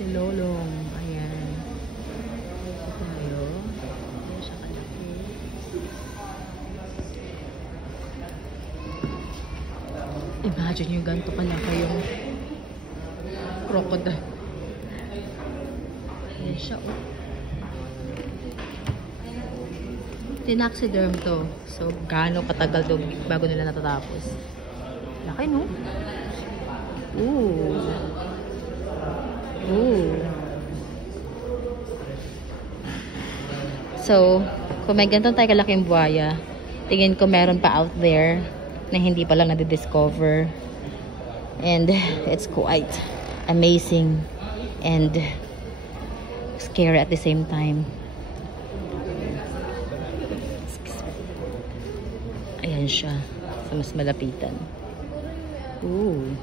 Si Lolong. Ayan. Ito tayo. Ayan siya kalaki. Imagine yung ganito kalaki yung crocodile. Ayan siya, oh. Tinaxiderm to. So, gaano katagal to bago nila natatapos. Laki, no? Ooh. Ooh. So, kung may ganito tayo kalaking buhaya, tingin ko meron pa out there na hindi pa lang nadidiscover. And it's quite amazing and scary at the same time. Ayan siya sa mas malapitan. Ooh.